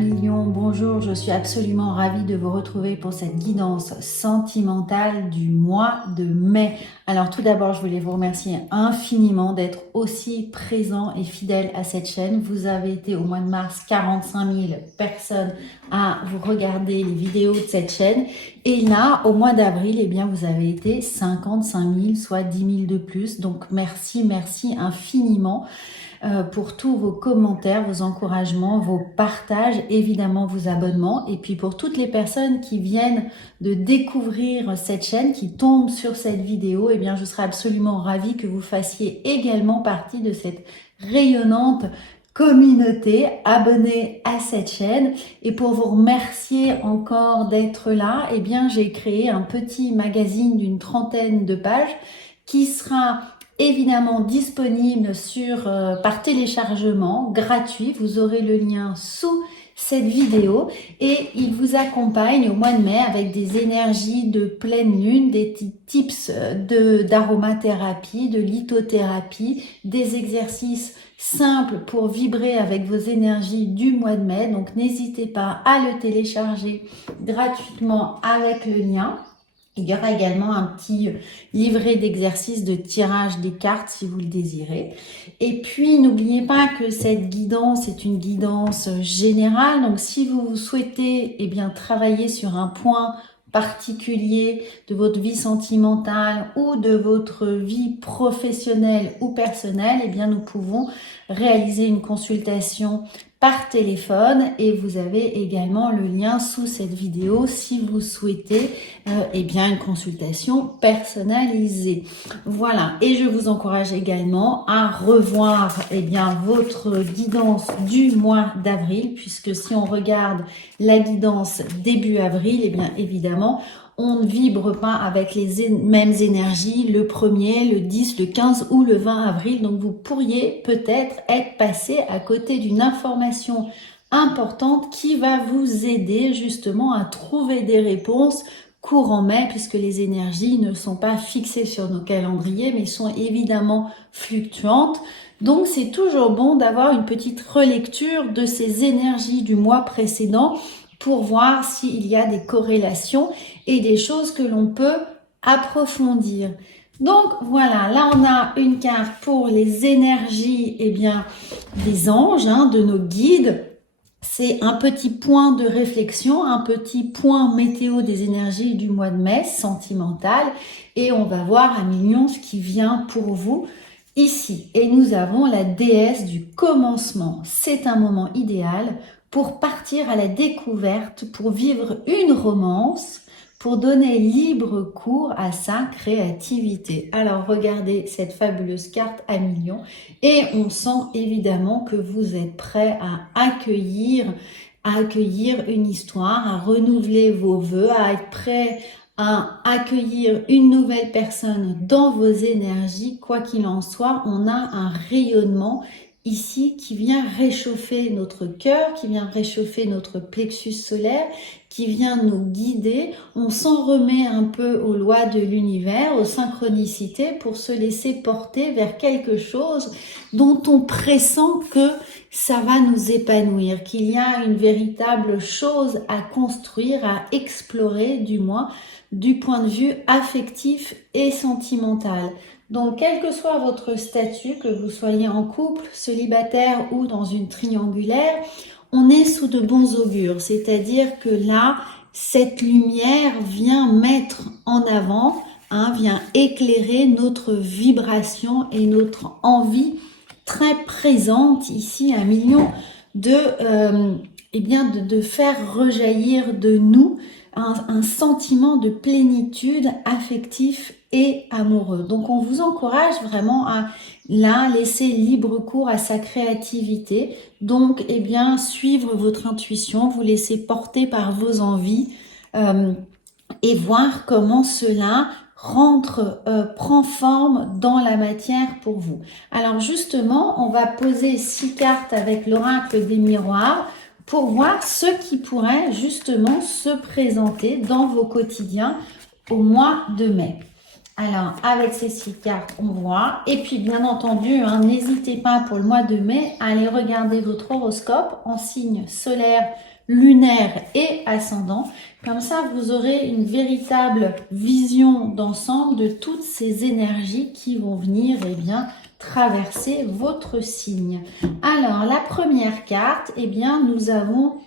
million, bonjour, je suis absolument ravie de vous retrouver pour cette guidance sentimentale du mois de mai. Alors tout d'abord, je voulais vous remercier infiniment d'être aussi présent et fidèle à cette chaîne. Vous avez été au mois de mars 45 000 personnes à vous regarder les vidéos de cette chaîne. Et là, au mois d'avril, eh bien, vous avez été 55 000, soit 10 000 de plus. Donc merci infiniment. Pour tous vos commentaires, vos encouragements, vos partages, évidemment vos abonnements. Et puis pour toutes les personnes qui viennent de découvrir cette chaîne, qui tombent sur cette vidéo, eh bien je serai absolument ravie que vous fassiez également partie de cette rayonnante communauté abonnée à cette chaîne. Et pour vous remercier encore d'être là, eh bien j'ai créé un petit magazine d'une 30aine de pages qui sera évidemment disponible par téléchargement gratuit. Vous aurez le lien sous cette vidéo et il vous accompagne au mois de mai avec des énergies de pleine lune, des tips d'aromathérapie, de lithothérapie, des exercices simples pour vibrer avec vos énergies du mois de mai. Donc n'hésitez pas à le télécharger gratuitement avec le lien. Il y aura également un petit livret d'exercices de tirage des cartes si vous le désirez. Et puis, n'oubliez pas que cette guidance est une guidance générale. Donc, si vous souhaitez travailler sur un point particulier de votre vie sentimentale ou de votre vie professionnelle ou personnelle, nous pouvons réaliser une consultation par téléphone et vous avez également le lien sous cette vidéo si vous souhaitez une consultation personnalisée. Voilà, et je vous encourage également à revoir votre guidance du mois d'avril, puisque si on regarde la guidance début avril, évidemment, on ne vibre pas avec les mêmes énergies le 1er, le 10, le 15 ou le 20 avril. Donc, vous pourriez peut-être être passé à côté d'une information importante qui va vous aider justement à trouver des réponses courant mai, puisque les énergies ne sont pas fixées sur nos calendriers, mais sont évidemment fluctuantes. Donc, c'est toujours bon d'avoir une petite relecture de ces énergies du mois précédent pour voir s'il y a des corrélations et des choses que l'on peut approfondir. Donc voilà, là on a une carte pour les énergies des anges, de nos guides. C'est un petit point de réflexion, un petit point météo des énergies du mois de mai, sentimental. Et on va voir à million ce qui vient pour vous ici. Et nous avons la déesse du commencement. C'est un moment idéal pour partir à la découverte, pour vivre une romance, pour donner libre cours à sa créativité. Alors regardez cette fabuleuse carte à millions et on sent évidemment que vous êtes prêt à accueillir une histoire, à renouveler vos vœux, à être prêt à accueillir une nouvelle personne dans vos énergies. Quoi qu'il en soit, on a un rayonnement ici qui vient réchauffer notre cœur, qui vient réchauffer notre plexus solaire, qui vient nous guider. On s'en remet un peu aux lois de l'univers, aux synchronicités pour se laisser porter vers quelque chose dont on pressent que ça va nous épanouir, qu'il y a une véritable chose à construire, à explorer du moins, du point de vue affectif et sentimental. Donc, quel que soit votre statut, que vous soyez en couple, célibataire ou dans une triangulaire, on est sous de bons augures. C'est-à-dire que là, cette lumière vient mettre en avant, vient éclairer notre vibration et notre envie très présente ici, un million de faire rejaillir de nous un sentiment de plénitude affectif et amoureux. Donc, on vous encourage vraiment à laisser libre cours à sa créativité. Donc, suivre votre intuition, vous laisser porter par vos envies et voir comment cela prend forme dans la matière pour vous. Alors, justement, on va poser 6 cartes avec l'oracle des miroirs pour voir ce qui pourrait justement se présenter dans vos quotidiens au mois de mai. Alors, avec ces 6 cartes, on voit. Et puis, bien entendu, n'hésitez pas pour le mois de mai à aller regarder votre horoscope en signe solaire lunaire et ascendant. Comme ça, vous aurez une véritable vision d'ensemble de toutes ces énergies qui vont venir, eh bien, traverser votre signe. Alors, la première carte, eh bien, nous avons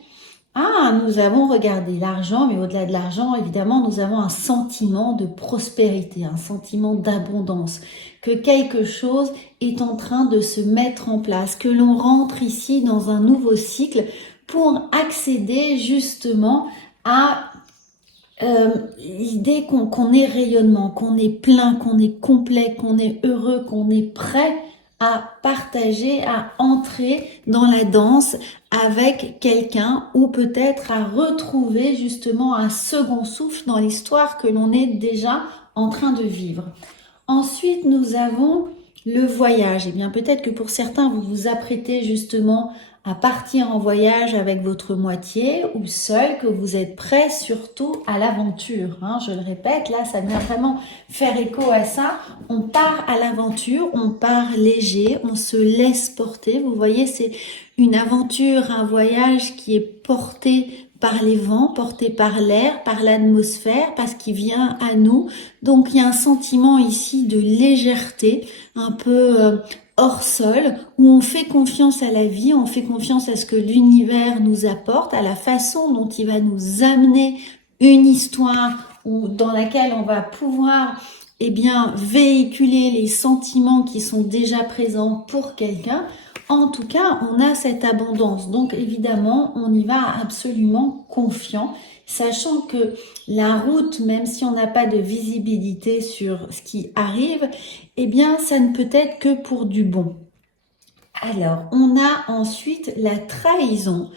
regardé l'argent, mais au-delà de l'argent, évidemment, nous avons un sentiment de prospérité, un sentiment d'abondance, que quelque chose est en train de se mettre en place, que l'on rentre ici dans un nouveau cycle pour accéder justement à l'idée qu'on est rayonnement, qu'on est plein, qu'on est complet, qu'on est heureux, qu'on est prêt à partager, à entrer dans la danse avec quelqu'un ou peut-être à retrouver justement un second souffle dans l'histoire que l'on est déjà en train de vivre. Ensuite, nous avons le voyage. Eh bien, peut-être que pour certains, vous vous apprêtez justement à partir en voyage avec votre moitié ou seul, que vous êtes prêt surtout à l'aventure. Je le répète, là, ça vient vraiment faire écho à ça. On part à l'aventure, on part léger, on se laisse porter. Vous voyez, c'est une aventure, un voyage qui est porté par les vents, porté par l'air, par l'atmosphère, parce qu'il vient à nous. Donc, il y a un sentiment ici de légèreté, un peu hors sol, où on fait confiance à la vie, on fait confiance à ce que l'univers nous apporte, à la façon dont il va nous amener une histoire dans laquelle on va pouvoir véhiculer les sentiments qui sont déjà présents pour quelqu'un. En tout cas, on a cette abondance. Donc évidemment, on y va absolument confiant, sachant que la route, même si on n'a pas de visibilité sur ce qui arrive, ça ne peut être que pour du bon. Alors, on a ensuite la trahison.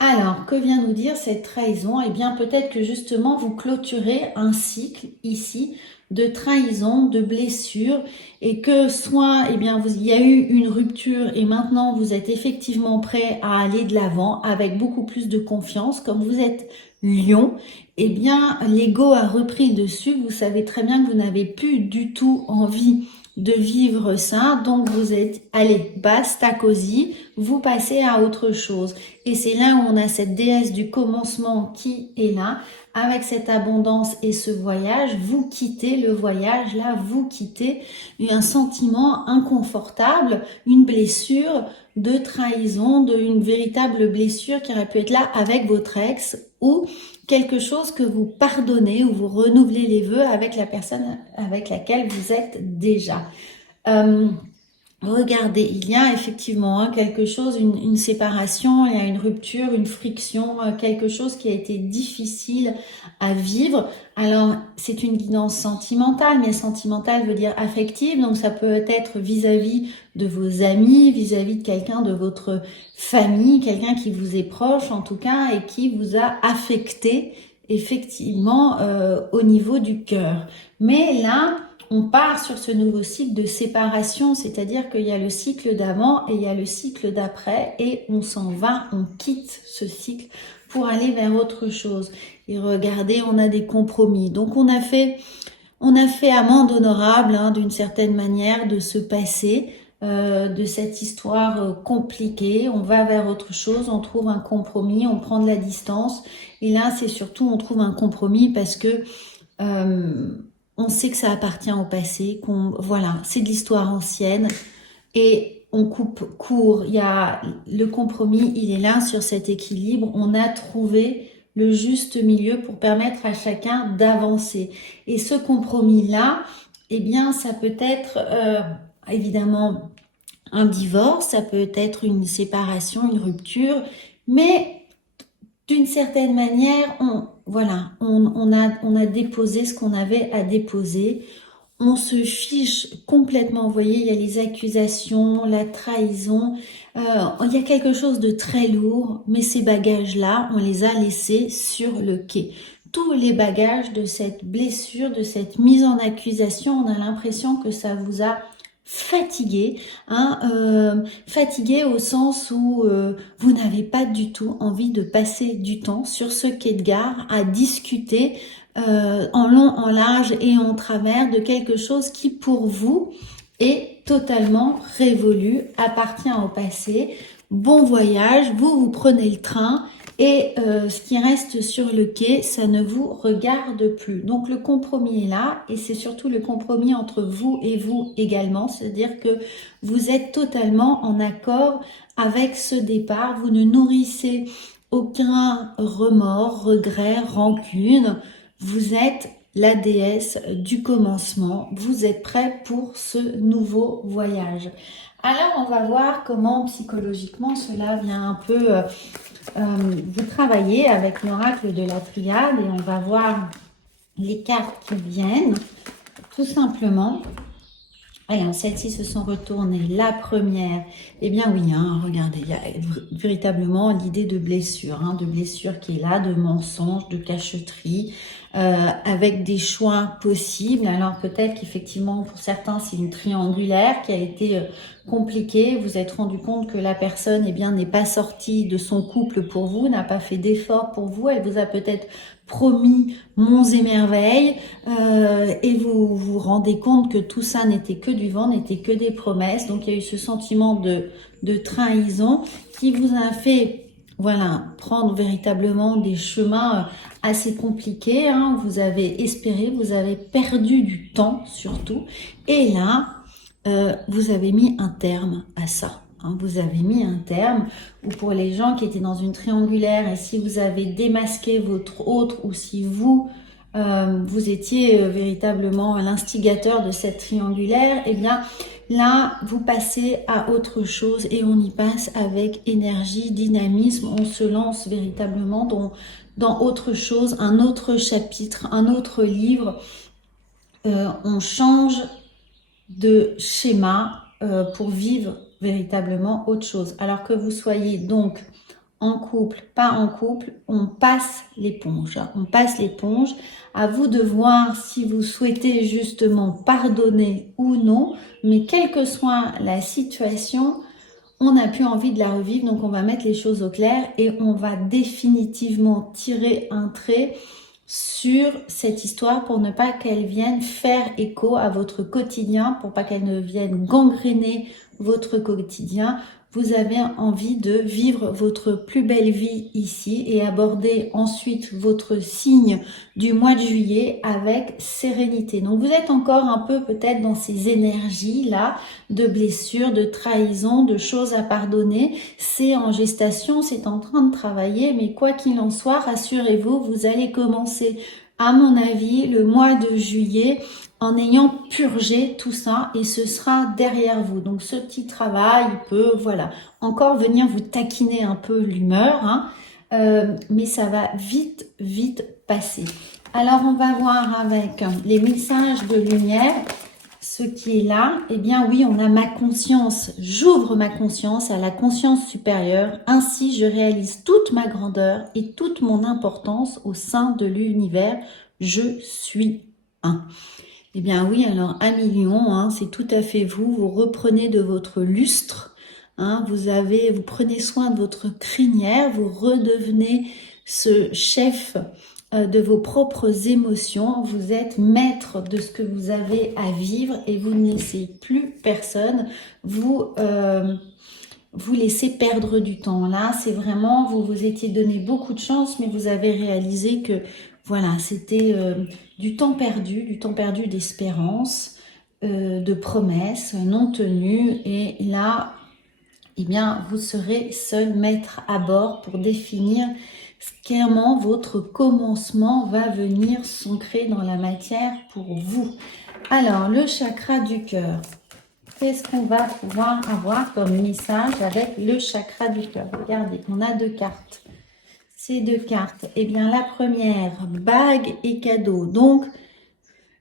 Alors, que vient nous dire cette trahison? Peut-être que justement, vous clôturez un cycle ici de trahison, de blessure, et que soit, il y a eu une rupture et maintenant vous êtes effectivement prêt à aller de l'avant avec beaucoup plus de confiance. Comme vous êtes lion, l'ego a repris le dessus. Vous savez très bien que vous n'avez plus du tout envie de vivre ça, donc vous êtes, allez, basta così, vous passez à autre chose. Et c'est là où on a cette déesse du commencement qui est là, avec cette abondance et ce voyage. Vous quittez le voyage, là, vous quittez un sentiment inconfortable, une blessure de trahison, une véritable blessure qui aurait pu être là avec votre ex, ou quelque chose que vous pardonnez ou vous renouvelez les vœux avec la personne avec laquelle vous êtes déjà. Regardez, il y a effectivement quelque chose, une séparation, il y a une rupture, une friction, quelque chose qui a été difficile à vivre. Alors, c'est une guidance sentimentale, mais sentimentale veut dire affective, donc ça peut être vis-à-vis de vos amis, vis-à-vis de quelqu'un de votre famille, quelqu'un qui vous est proche en tout cas et qui vous a affecté effectivement au niveau du cœur. Mais là, on part sur ce nouveau cycle de séparation, c'est-à-dire qu'il y a le cycle d'avant et il y a le cycle d'après et on s'en va, on quitte ce cycle pour aller vers autre chose. Et regardez, on a des compromis. Donc on a fait amende honorable d'une certaine manière de se passer de cette histoire compliquée. On va vers autre chose, on trouve un compromis, on prend de la distance. Et là, c'est surtout, on trouve un compromis parce que on sait que ça appartient au passé, c'est de l'histoire ancienne et on coupe court. Il y a le compromis, il est là sur cet équilibre. On a trouvé le juste milieu pour permettre à chacun d'avancer. Et ce compromis-là, ça peut être évidemment un divorce, ça peut être une séparation, une rupture, mais d'une certaine manière, on a déposé ce qu'on avait à déposer. On se fiche complètement. Vous voyez, il y a les accusations, la trahison. Il y a quelque chose de très lourd, mais ces bagages-là, on les a laissés sur le quai. Tous les bagages de cette blessure, de cette mise en accusation, on a l'impression que ça vous a fatigué, fatigué au sens où vous n'avez pas du tout envie de passer du temps sur ce quai de gare à discuter en long, en large et en travers de quelque chose qui pour vous est totalement révolu, appartient au passé. Bon voyage, vous prenez le train Et ce qui reste sur le quai, ça ne vous regarde plus. Donc le compromis est là et c'est surtout le compromis entre vous et vous également. C'est-à-dire que vous êtes totalement en accord avec ce départ. Vous ne nourrissez aucun remords, regret, rancune. Vous êtes la déesse du commencement. Vous êtes prêt pour ce nouveau voyage. Alors on va voir comment psychologiquement cela vient un peu... vous travaillez avec l'oracle de la triade et on va voir les cartes qui viennent, tout simplement. Alors, celles-ci se sont retournées. La première, eh bien oui, hein, regardez, il y a véritablement l'idée de blessure, de blessure qui est là, de mensonge, de cacheterie, avec des choix possibles. Alors peut-être qu'effectivement, pour certains, c'est une triangulaire qui a été compliquée. Vous êtes rendu compte que la personne, eh bien, n'est pas sortie de son couple pour vous, n'a pas fait d'effort pour vous. Elle vous a peut-être promis monts et merveilles et vous vous rendez compte que tout ça n'était que du vent, n'était que des promesses. Donc il y a eu ce sentiment de trahison qui vous a fait prendre véritablement des chemins assez compliqués. Vous avez espéré, vous avez perdu du temps surtout. Et là, vous avez mis un terme à ça. Vous avez mis un terme, ou pour les gens qui étaient dans une triangulaire, et si vous avez démasqué votre autre, ou si vous, vous étiez véritablement l'instigateur de cette triangulaire, eh bien là, vous passez à autre chose et on y passe avec énergie, dynamisme, on se lance véritablement dans autre chose, un autre chapitre, un autre livre, on change de schéma pour vivre véritablement autre chose. Alors que vous soyez donc en couple, pas en couple, on passe l'éponge. On passe l'éponge. À vous de voir si vous souhaitez justement pardonner ou non. Mais quelle que soit la situation, on n'a plus envie de la revivre. Donc on va mettre les choses au clair et on va définitivement tirer un trait sur cette histoire pour ne pas qu'elle vienne faire écho à votre quotidien, pour pas qu'elle ne vienne gangréner votre quotidien. Vous avez envie de vivre votre plus belle vie ici et aborder ensuite votre signe du mois de juillet avec sérénité. Donc vous êtes encore un peu peut-être dans ces énergies-là de blessures, de trahison, de choses à pardonner. C'est en gestation, c'est en train de travailler, mais quoi qu'il en soit, rassurez-vous, vous allez commencer, à mon avis, le mois de juillet en ayant purgé tout ça et ce sera derrière vous. Donc ce petit travail peut, encore venir vous taquiner un peu l'humeur, mais ça va vite, vite passer. Alors on va voir avec les messages de lumière, ce qui est là. Eh bien oui, on a ma conscience. J'ouvre ma conscience à la conscience supérieure. Ainsi, je réalise toute ma grandeur et toute mon importance au sein de l'univers. Je suis un. Eh bien oui, alors 1 million, c'est tout à fait vous. Vous reprenez de votre lustre, vous prenez soin de votre crinière, vous redevenez ce chef de vos propres émotions. Vous êtes maître de ce que vous avez à vivre et vous ne laissez plus personne vous laisser perdre du temps. Là, c'est vraiment, vous vous étiez donné beaucoup de chance, mais vous avez réalisé que c'était du temps perdu d'espérance, de promesses non tenues. Et là, eh bien, vous serez seul maître à bord pour définir comment votre commencement va venir s'ancrer dans la matière pour vous. Alors, le chakra du cœur. Qu'est-ce qu'on va pouvoir avoir comme message avec le chakra du cœur? Regardez, on a 2 cartes. Ces 2 cartes, eh bien la première, bague et cadeau. Donc,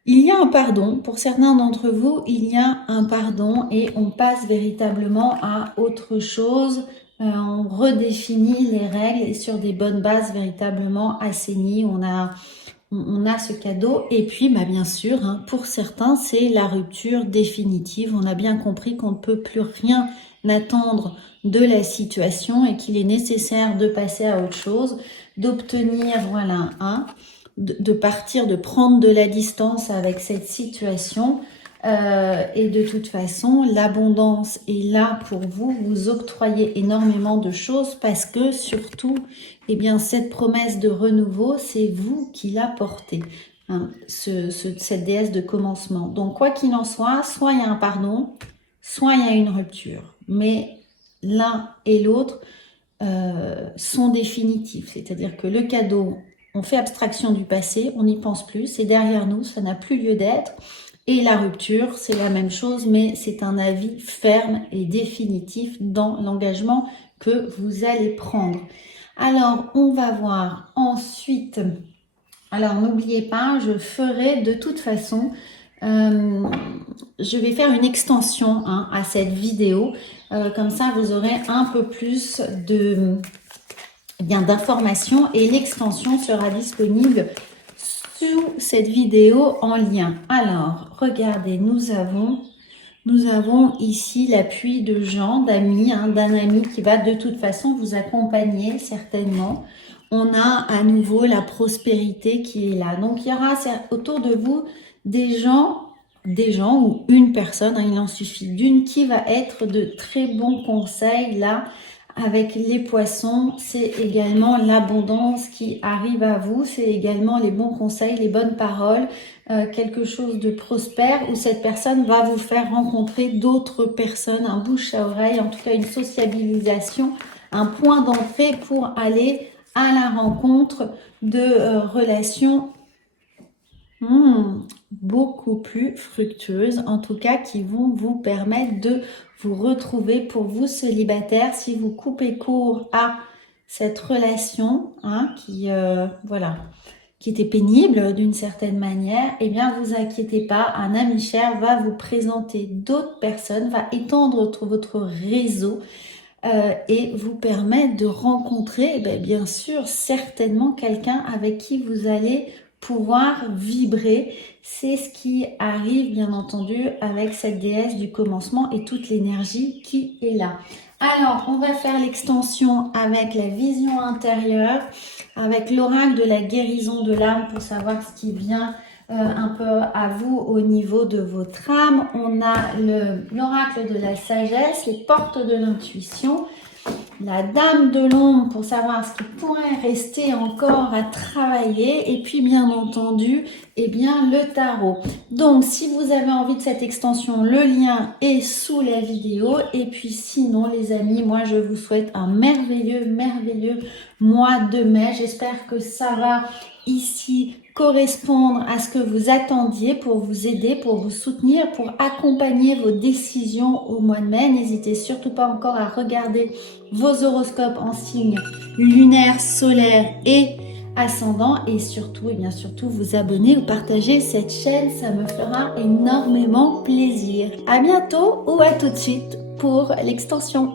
il y a un pardon. Pour certains d'entre vous, il y a un pardon et on passe véritablement à autre chose. On redéfinit les règles et sur des bonnes bases véritablement assainies. On a ce cadeau. Et puis, bien sûr, pour certains, c'est la rupture définitive. On a bien compris qu'on ne peut plus rien attendre de la situation et qu'il est nécessaire de passer à autre chose, d'obtenir, de partir, de prendre de la distance avec cette situation Et de toute façon, l'abondance est là pour vous. Vous octroyez énormément de choses parce que surtout, eh bien, cette promesse de renouveau, c'est vous qui la portez. Hein, cette déesse de commencement. Donc, quoi qu'il en soit il y a un pardon, soit il y a une rupture. Mais l'un et l'autre sont définitifs. C'est-à-dire que le cadeau, on fait abstraction du passé, on n'y pense plus, c'est derrière nous, ça n'a plus lieu d'être. Et la rupture, c'est la même chose, mais c'est un avis ferme et définitif dans l'engagement que vous allez prendre. Alors, on va voir ensuite. Alors, n'oubliez pas, je ferai de toute façon, je vais faire une extension à cette vidéo. Comme ça, vous aurez un peu plus d'informations et l'extension sera disponible sous cette vidéo en lien. Alors, regardez, nous avons ici l'appui de gens, d'amis, d'un ami qui va de toute façon vous accompagner certainement. On a à nouveau la prospérité qui est là. Donc, il y aura autour de vous des gens ou une personne, il en suffit d'une, qui va être de très bons conseils là. Avec les poissons, c'est également l'abondance qui arrive à vous, c'est également les bons conseils, les bonnes paroles, quelque chose de prospère où cette personne va vous faire rencontrer d'autres personnes, un bouche à oreille, en tout cas une sociabilisation, un point d'entrée pour aller à la rencontre de relations beaucoup plus fructueuses, en tout cas qui vont vous permettre de vous retrouver. Pour vous célibataires, si vous coupez court à cette relation qui était pénible d'une certaine manière, eh bien vous inquiétez pas, un ami cher va vous présenter d'autres personnes, va étendre votre réseau et vous permettre de rencontrer bien sûr certainement quelqu'un avec qui vous allez pouvoir vibrer. C'est ce qui arrive bien entendu avec cette déesse du commencement et toute l'énergie qui est là. Alors, on va faire l'extension avec la vision intérieure, avec l'oracle de la guérison de l'âme pour savoir ce qui vient un peu à vous au niveau de votre âme. On a l'oracle de la sagesse, les portes de l'intuition, la dame de l'ombre pour savoir ce qui pourrait rester encore à travailler et puis bien entendu le tarot. Donc si vous avez envie de cette extension, le lien est sous la vidéo et puis sinon les amis, moi je vous souhaite un merveilleux mois de mai. J'espère que ça va ici correspondre à ce que vous attendiez pour vous aider, pour vous soutenir, pour accompagner vos décisions au mois de mai. N'hésitez surtout pas encore à regarder vos horoscopes en signe lunaire, solaire et ascendant et surtout, surtout vous abonner ou partager cette chaîne, ça me fera énormément plaisir. À bientôt ou à tout de suite pour l'extension.